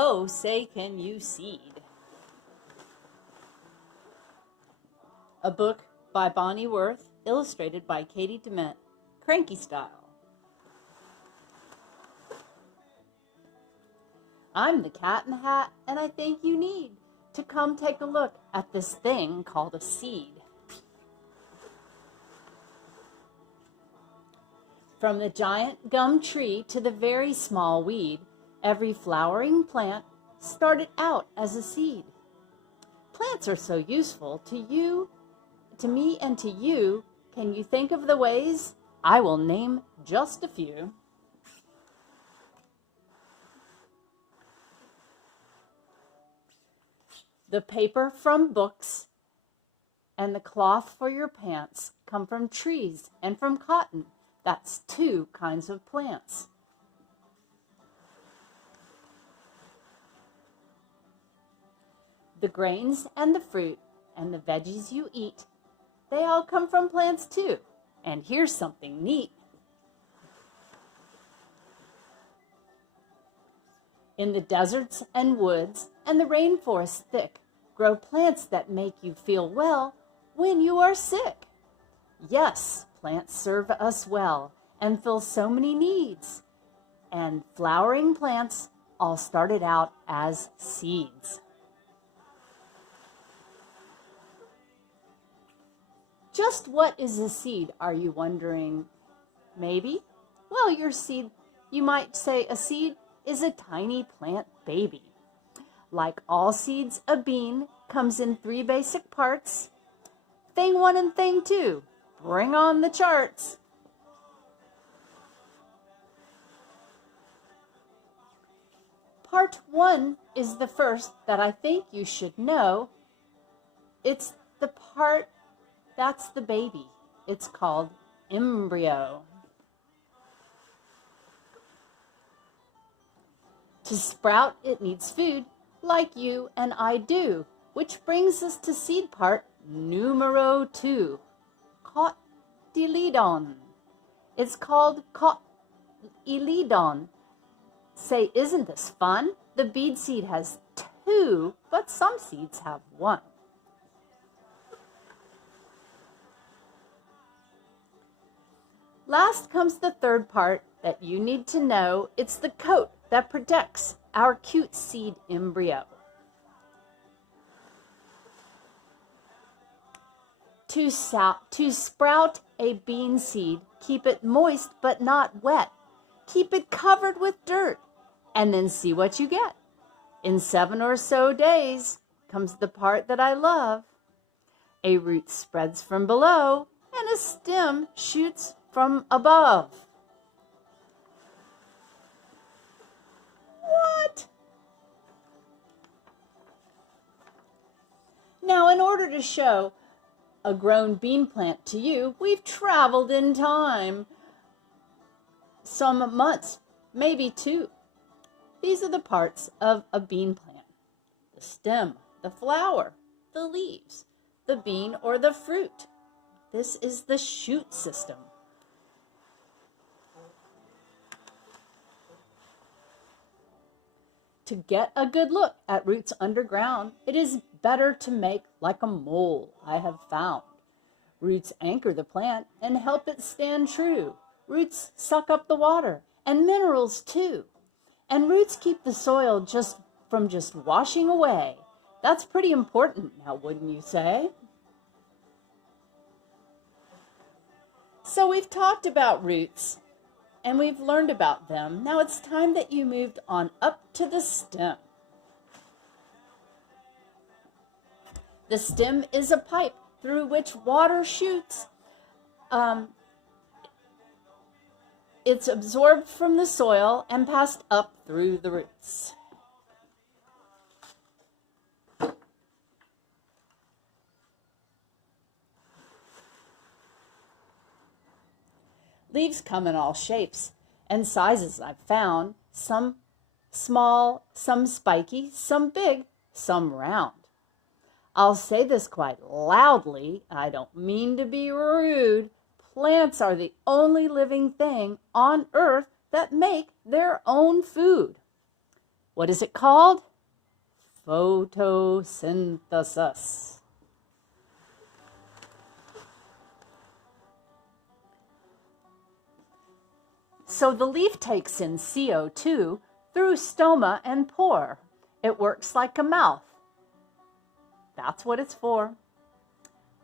Oh, say can you seed? A book by Bonnie Worth, illustrated by Katie DeMent, Cranky style. I'm the Cat in the Hat, and I think you need to come take a look at this thing called a seed. From the giant gum tree to the very small weed, every flowering plant started out as a seed. Plants are so useful to you, to me, and to you. Can you think of the ways? I will name just a few. The paper from books and the cloth for your pants come from trees and from cotton. That's two kinds of plants. The grains and the fruit and the veggies you eat, they all come from plants too. And here's something neat. In the deserts and woods and the rainforest thick, grow plants that make you feel well when you are sick. Yes, plants serve us well and fill so many needs. And flowering plants all started out as seeds. Just what is a seed, are you wondering? Maybe? Well, your seed, you might say a seed is a tiny plant baby. Like all seeds, a bean comes in 3 basic parts. Thing 1 and thing 2, bring on the charts. Part 1 is the first that I think you should know. It's the part that's the baby. It's called embryo. To sprout, it needs food, like you and I do, which brings us to seed part numero 2, cotyledon. It's called cotyledon. Say, isn't this fun? The bead seed has 2, but some seeds have 1. Last comes the third part that you need to know. It's the coat that protects our cute seed embryo. To sprout a bean seed, keep it moist but not wet. Keep it covered with dirt, and then see what you get. In 7 or so days comes the part that I love. A root spreads from below, and a stem shoots from above. What? Now, in order to show a grown bean plant to you, we've traveled in time. Some months, maybe 2. These are the parts of a bean plant: the stem, the flower, the leaves, the bean or the fruit. This is the shoot system. To get a good look at roots underground, it is better to make like a mole, I have found. Roots anchor the plant and help it stand true. Roots suck up the water and minerals too. And roots keep the soil from washing away. That's pretty important now, wouldn't you say? So we've talked about roots and we've learned about them. Now it's time that you moved on up to the stem. The stem is a pipe through which water shoots. It's absorbed from the soil and passed up through the roots. Leaves come in all shapes and sizes I've found. Some small, some spiky, some big, some round. I'll say this quite loudly. I don't mean to be rude. Plants are the only living thing on earth that make their own food. What is it called? Photosynthesis. So the leaf takes in CO2 through stoma and pore. It works like a mouth. That's what it's for.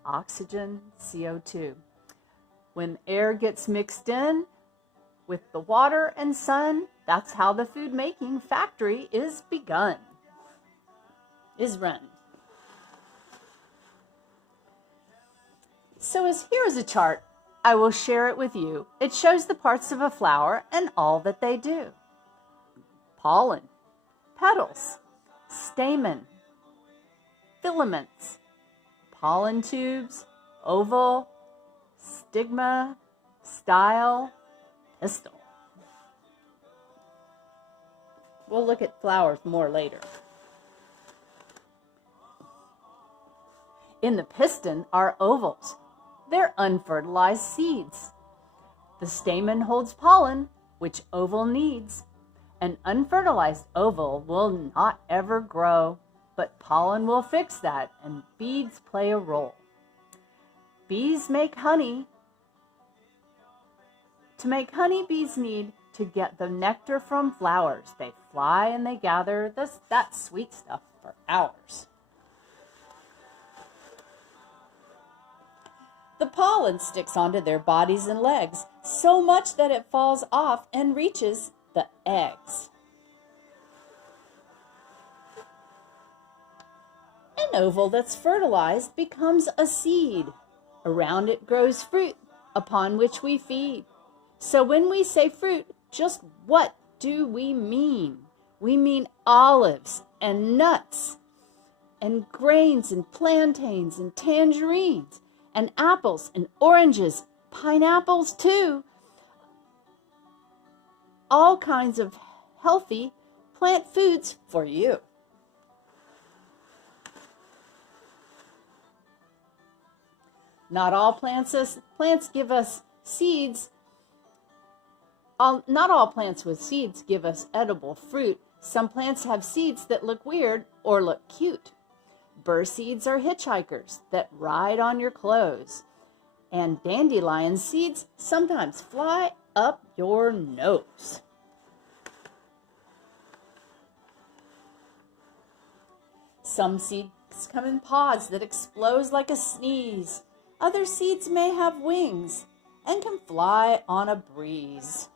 Oxygen, CO2. When air gets mixed in with the water and sun, that's how the food making factory is run. So here's a chart. I will share it with you. It shows the parts of a flower and all that they do. Pollen, petals, stamen, filaments, pollen tubes, oval, stigma, style, pistil. We'll look at flowers more later. In the piston are ovals. They're unfertilized seeds. The stamen holds pollen, which oval needs. An unfertilized oval will not ever grow, but pollen will fix that, and beads play a role. Bees make honey. To make honey, bees need to get the nectar from flowers. They fly and they gather that sweet stuff for hours. The pollen sticks onto their bodies and legs so much that it falls off and reaches the eggs. An oval that's fertilized becomes a seed. Around it grows fruit, upon which we feed. So when we say fruit, just what do we mean? We mean olives and nuts and grains and plantains and tangerines and apples and oranges, pineapples too. All kinds of healthy plant foods for you. Not all plants give us seeds. Not all plants with seeds give us edible fruit. Some plants have seeds that look weird or look cute. Burr seeds are hitchhikers that ride on your clothes. And dandelion seeds sometimes fly up your nose. Some seeds come in pods that explode like a sneeze. Other seeds may have wings and can fly on a breeze.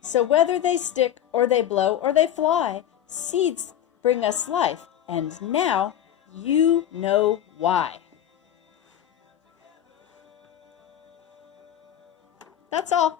So whether they stick or they blow or they fly, seeds bring us life, and now you know why. That's all.